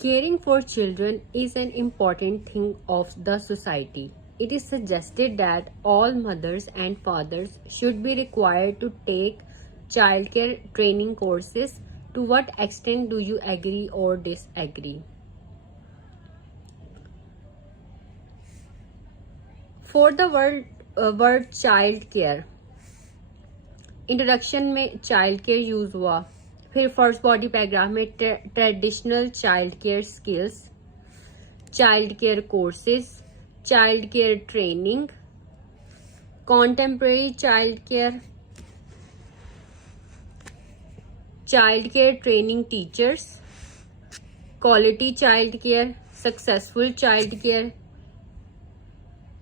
Caring for children is an important thing of the society. It is suggested that all mothers and fathers should be required to take childcare training courses. To what extent do you agree or disagree? For the word child care, introduction में child care use हुआ, फिर first body paragraph में traditional child care skills, child care courses, child care training, contemporary child care training teachers, quality child care, successful child care,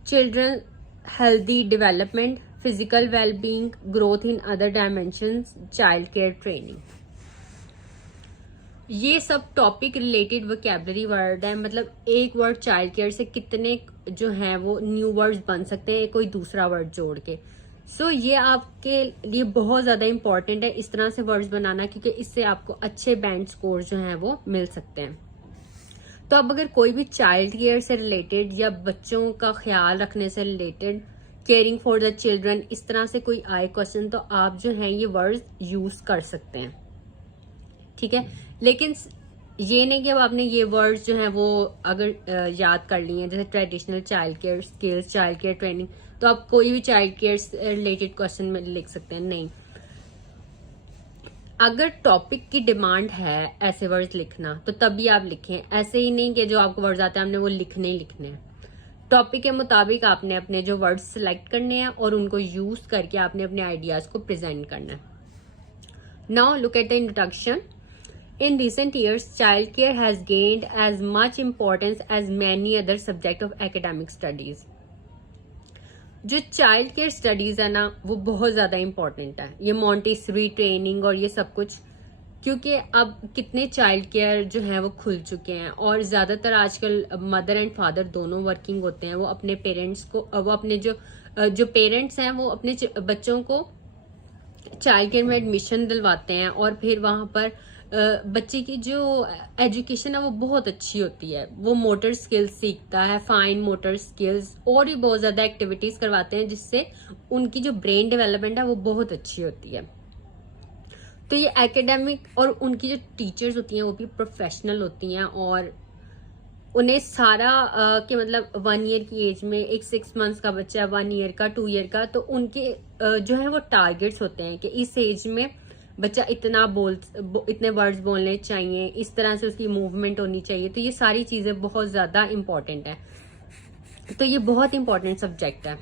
children healthy development, physical wellbeing, growth in other dimensions, child care training. ये सब topic related vocabulary word है। मतलब एक word child care से कितने जो हैं वो न्यू वर्ड्स बन सकते हैं कोई दूसरा वर्ड जोड़ के। सो ये आपके लिए बहुत ज्यादा इंपॉर्टेंट है इस तरह से वर्ड्स बनाना, क्योंकि इससे आपको अच्छे बैंड स्कोर जो हैं वो मिल सकते हैं। तो अब अगर कोई भी चाइल्ड केयर से रिलेटेड या बच्चों का ख्याल रखने से related, caring for the children, इस तरह से कोई आए क्वेश्चन, तो आप जो है ये वर्ड्स यूज कर सकते हैं, ठीक है। लेकिन ये नहीं कि अब आपने ये वर्ड्स जो हैं वो अगर याद कर लिए हैं, जैसे traditional child care skills, child care training, तो आप कोई भी चाइल्ड केयर से रिलेटेड क्वेश्चन में लिख सकते हैं। नहीं, अगर टॉपिक की डिमांड है ऐसे वर्ड्स लिखना तो तभी आप लिखें। ऐसे ही नहीं कि जो आपको वर्ड्स आते हैं आपने वो लिखने ही लिखने हैं। टॉपिक के मुताबिक आपने अपने जो वर्ड्स सिलेक्ट करने हैं और उनको यूज करके आपने अपने आइडियाज को प्रेजेंट करना है। Now look at the introduction. In recent years child care has gained as much importance as many other subject of academic studies. जो चाइल्ड केयर स्टडीज है ना वो बहुत ज्यादा इंपॉर्टेंट है, ये मॉन्टेसरी ट्रेनिंग और ये सब कुछ, क्योंकि अब कितने चाइल्ड केयर जो है वो खुल चुके हैं और ज्यादातर आजकल मदर एंड फादर दोनों वर्किंग होते हैं। वो अपने पेरेंट्स को, वो अपने जो पेरेंट्स हैं वो अपने बच्चों को चाइल्ड केयर में एडमिशन दिलवाते हैं और फिर वहां पर बच्चे की जो एजुकेशन है वो बहुत अच्छी होती है। वो मोटर स्किल्स सीखता है, फाइन मोटर स्किल्स, और भी बहुत ज्यादा एक्टिविटीज करवाते हैं जिससे उनकी जो ब्रेन डेवलपमेंट है वो बहुत अच्छी होती है। तो ये एकेडमिक, और उनकी जो टीचर्स होती हैं वो भी प्रोफेशनल होती हैं और उन्हें सारा कि मतलब 1 ईयर की एज में, एक 6 मंथ्स का बच्चा, 1 ईयर का, 2 ईयर का, तो उनके जो है वो टारगेट्स होते हैं कि इस एज में बच्चा इतने वर्ड्स बोलने चाहिए, इस तरह से उसकी मूवमेंट होनी चाहिए। तो ये सारी चीजें बहुत ज्यादा इंपॉर्टेंट है। तो ये बहुत इंपॉर्टेंट सब्जेक्ट है,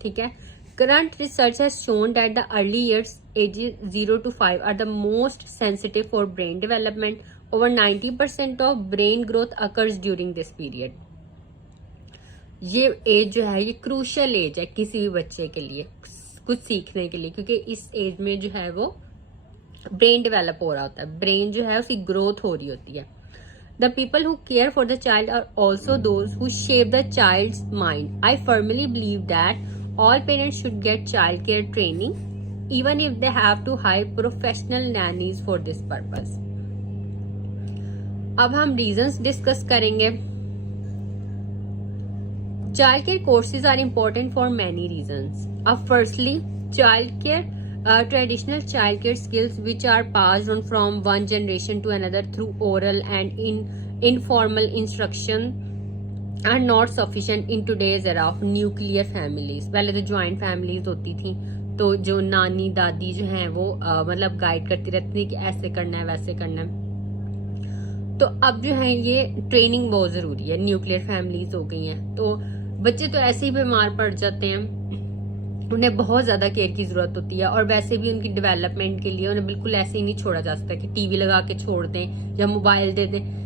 ठीक है। Current research has shown that the early years, ages 0 to 5, are the most sensitive for brain development. Over 90% of brain growth occurs during this period. ये एज जो है ये क्रूशियल एज है किसी भी बच्चे के लिए कुछ सीखने के लिए, क्योंकि इस एज में जो है वो ब्रेन डेवलप हो रहा होता है, ब्रेन जो है उसकी ग्रोथ हो रही होती है। The people who care for the child are also those who shape the child's mind. I firmly believe that all parents should get child care training, even if they have to hire professional nannies for this purpose. अब हम reasons discuss करेंगे। Child care courses are important for many reasons. Firstly, child care, traditional child care skills which are passed on from one generation to another through oral and informal instruction are not sufficient in today's era of nuclear families. पहले तो joint families होती थी, तो जो नानी दादी जो हैं वो मतलब गाइड करती रहती थी कि ऐसे करना है वैसे करना है। तो अब जो है ये ट्रेनिंग बहुत जरूरी है, न्यूक्लियर फैमिलीज हो गई हैं, तो बच्चे तो ऐसे ही बीमार पड़ जाते हैं, उन्हें बहुत ज्यादा केयर की जरूरत होती है। और वैसे भी उनकी डेवलपमेंट के लिए उन्हें बिल्कुल ऐसे ही नहीं छोड़ा जा सकता कि टीवी लगा के छोड़ दें या मोबाइल दे दें।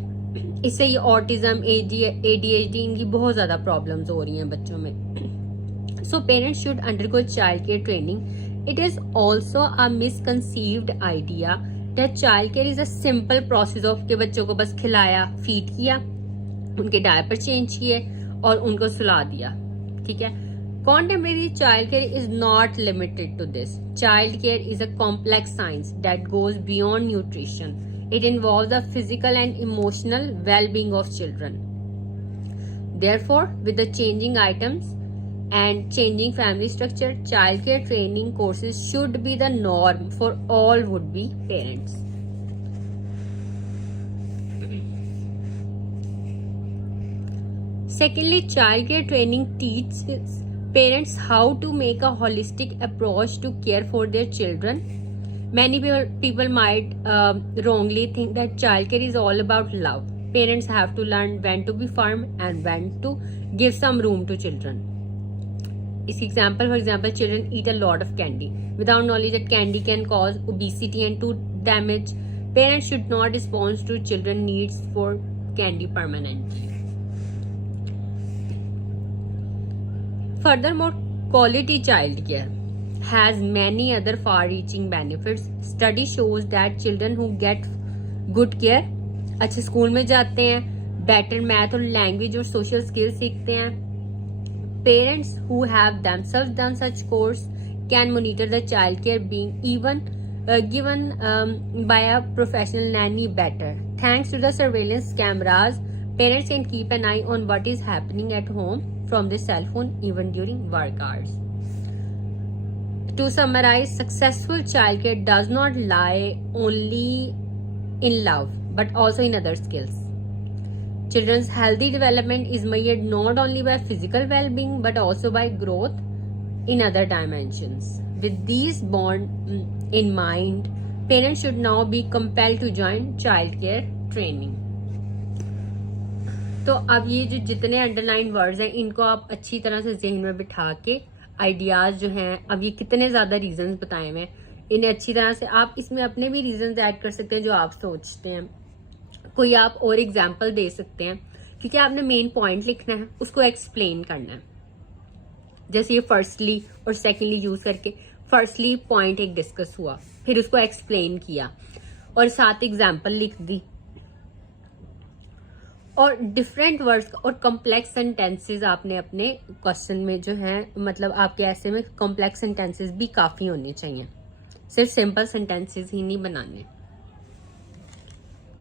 इससे ये ऑटिज्म, ADHD, इनकी बहुत ज्यादा प्रॉब्लम्स हो रही हैं बच्चों में। So parents should undergo child care training. It is also a misconceived idea that child care is a simple process of के बच्चों को बस खिलाया, फीड किया, उनके डायपर चेंज किए और उनको सुला दिया, ठीक है। Contemporary child care is not limited to this. Child care is a complex science that goes beyond nutrition. It involves the physical and emotional well-being of children. Therefore, with the changing items and changing family structure, childcare training courses should be the norm for all would-be parents. Secondly, childcare training teaches parents how to make a holistic approach to care for their children. Many people might wrongly think that childcare is all about love. Parents have to learn when to be firm and when to give some room to children. For example, children eat a lot of candy. Without knowledge that candy can cause obesity and tooth damage, parents should not respond to children's needs for candy permanently. Furthermore, quality childcare has many other far-reaching benefits. Study shows that children who get good care, अच्छे school में जाते हैं, better math और language और social skills सीखते हैं. Parents who have themselves done such course can monitor the childcare being even given by a professional nanny better. Thanks to the surveillance cameras, parents can keep an eye on what is happening at home from their cell phone even during work hours. To summarize, successful childcare does not lie only in love but also in other skills. Children's healthy development is measured not only by physical well-being but also by growth in other dimensions. With these bonds in mind, parents should now be compelled to join childcare training. तो अब ये जो जितने underline words हैं इनको आप अच्छी तरह से ज़हन में बिठा के आइडियाज जो हैं, अब ये कितने ज़्यादा रीजंस बताए हुए हैं, इन्हें अच्छी तरह से आप इसमें अपने भी रीजंस ऐड कर सकते हैं जो आप सोचते हैं. कोई आप और एग्जाम्पल दे सकते हैं, क्योंकि आपने मेन पॉइंट लिखना है, उसको एक्सप्लेन करना है. जैसे ये फर्स्टली और सेकेंडली यूज करके, फर्स्टली पॉइंट एक डिस्कस हुआ, फिर उसको एक्सप्लेन किया और साथ एग्जाम्पल लिख दी, और डिफरेंट वर्ड्स और कॉम्प्लेक्स सेंटेंसेस आपने अपने क्वेश्चन में जो है, मतलब आपके ऐसे में कॉम्प्लेक्स सेंटेंसेस भी काफ़ी होने चाहिए, सिर्फ सिंपल सेंटेंसेस ही नहीं बनाने.